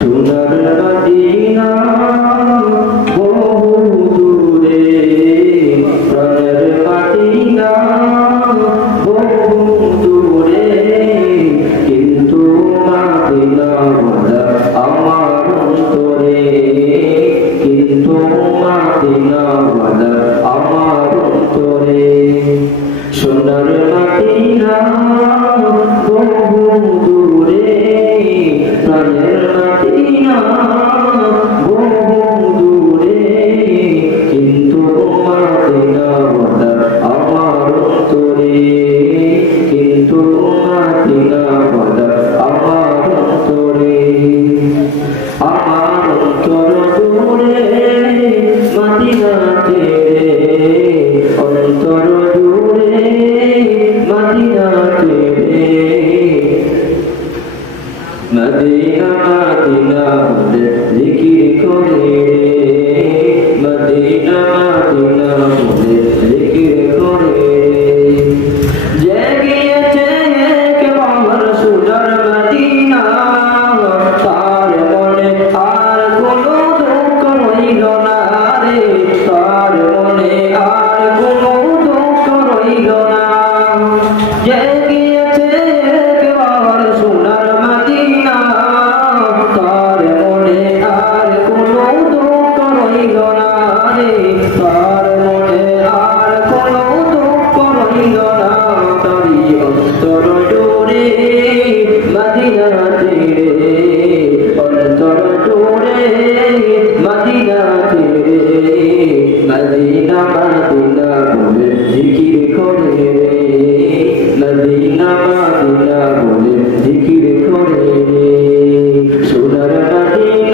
সোনার মদিনা বহু দূরে, প্রাণের মদিনা বহু দূরে, কিন্তু মদিনা ওয়ালা আমার অন্তরে, কিন্তু মদিনা ওয়ালা আমার অন্তরে। সোনার মদিনা বহু দূরে, প্রাণের মদিনা বহু দূরে, কিন্তু মদিনা ওয়ালা আমার অন্তরে, কিন্তু মদিনা ওয়ালা আমার অন্তরে। আমার অন্তর দূরে মদিনাতে, অন্তর দূরে মদিনাতে, মদিনা মদিনা বলে জিকির করে, মদিনা মদিনা বলে জিকির করে। যে গিয়েছে একবার সোনার মদিনা, তার মনে আর কোনো দুঃখ রইল না রে, তার মনে আর কোনো দুঃখ রইল না। যে গিয়েছে একবার সোনার মদিনা, তার মনে আর কোনো দুঃখ রইল না রে, তার মনে আর কোনো দুঃখ রইল না। তারি অন্তর জুড়ে মদিনাতে, অন্তর জুড়ে মদিনাতে, মদিনা মদিনা বলে জিকির করে রে, মদিনা মদিনা বলে জিকির করে রে। সোনার মদিনা